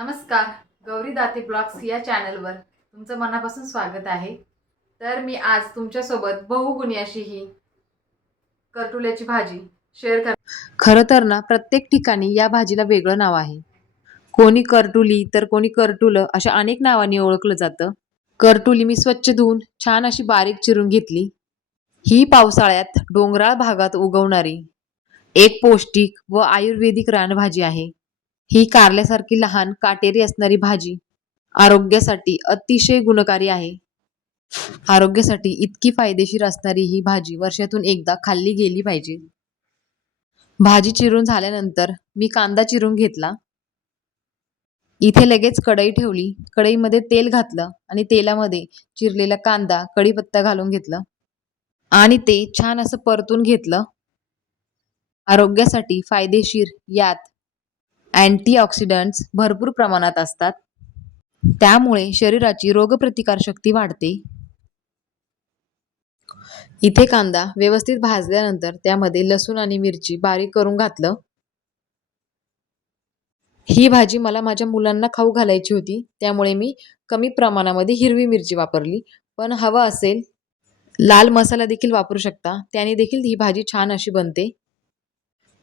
नमस्कार. गौरी दाते ब्लॉग्स या चॅनलवर तुमचं मनापासून स्वागत आहे. तर मी आज तुमच्यासोबत बहुगुणी अशी ही करटुल्याची भाजी शेअर कर. खरं तर ना प्रत्येक ठिकाणी या भाजीला वेगळं नाव आहे. कोणी करटुली तर कोणी करटुलं अशा अनेक नावांनी ओळखलं जातं. करटुली मी स्वच्छ धुवून छान अशी बारीक चिरून घेतली. ही पावसाळ्यात डोंगराळ भागात उगवणारी एक पौष्टिक व आयुर्वेदिक रानभाजी आहे. ही कारल्यासारखी लहान काटेरी असणारी भाजी आरोग्यासाठी अतिशय गुणकारी आहे. आरोग्यासाठी इतकी फायदेशीर असणारी ही भाजी वर्षातून एकदा खाल्ली गेली पाहिजे. भाजी चिरून झाल्यानंतर मी कांदा चिरून घेतला. इथे लगेच कढई ठेवली. कढईमध्ये तेल घातलं आणि तेलामध्ये चिरलेला कांदा, कढीपत्ता घालून घेतलं आणि ते छान असं परतून घेतलं. आरोग्यासाठी फायदेशीर यात अँटीऑक्सिडंट्स भरपूर प्रमाणात असतात. त्यामुळे शरीराची रोगप्रतिकारशक्ती वाढते. इथे कांदा व्यवस्थित भाजल्यानंतर त्यामध्ये लसूण आणि मिरची बारीक करून घातलं. ही भाजी मला माझ्या मुलांना खाऊ घालायची होती, त्यामुळे मी कमी प्रमाणामध्ये हिरवी मिरची वापरली. पण हवं असेल लाल मसाला देखील वापरू शकता, त्याने देखील ही भाजी छान अशी बनते.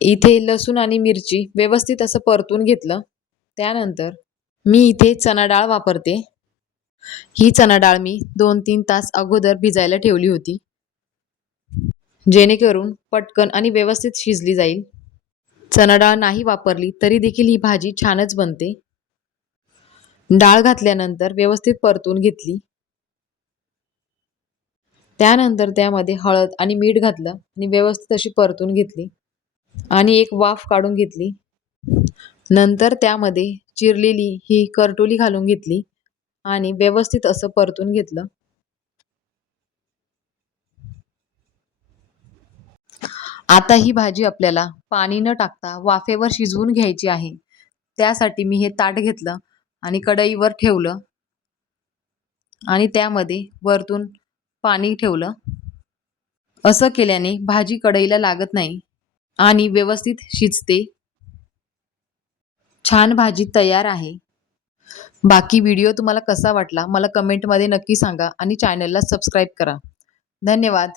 इथे लसूण आणि मिरची व्यवस्थित असं परतून घेतलं. त्यानंतर मी इथे चणा डाळ वापरते. ही चणा डाळ मी 2-3 तास अगोदर भिजायला ठेवली होती, जेणेकरून पटकन आणि व्यवस्थित शिजली जाईल. चणा डाळ नाही वापरली तरी देखील ही भाजी छानच बनते. डाळ घातल्यानंतर व्यवस्थित परतून घेतली. त्यानंतर त्यामध्ये हळद आणि मीठ घातलं आणि व्यवस्थित अशी परतून घेतली आणि एक वाफ काढून घेतली. नंतर त्यामध्ये चिरलेली ही करटुली घालून घेतली आणि व्यवस्थित असं परतून घेतलं. आता ही भाजी आपल्याला पाणी न टाकता वाफेवर शिजवून घ्यायची आहे. त्यासाठी मी हे ताट घेतलं आणि कढईवर ठेवलं आणि त्यामध्ये वरतून पाणी ठेवलं. असं केल्याने भाजी कढईला लागत नाही आणि व्यवस्थित शिजते. छान भाजी तयार आहे. बाकी व्हिडिओ तुम्हाला कसा वाटला मला कमेंटमध्ये नक्की सांगा आणि चॅनलला सबस्क्राईब करा. धन्यवाद.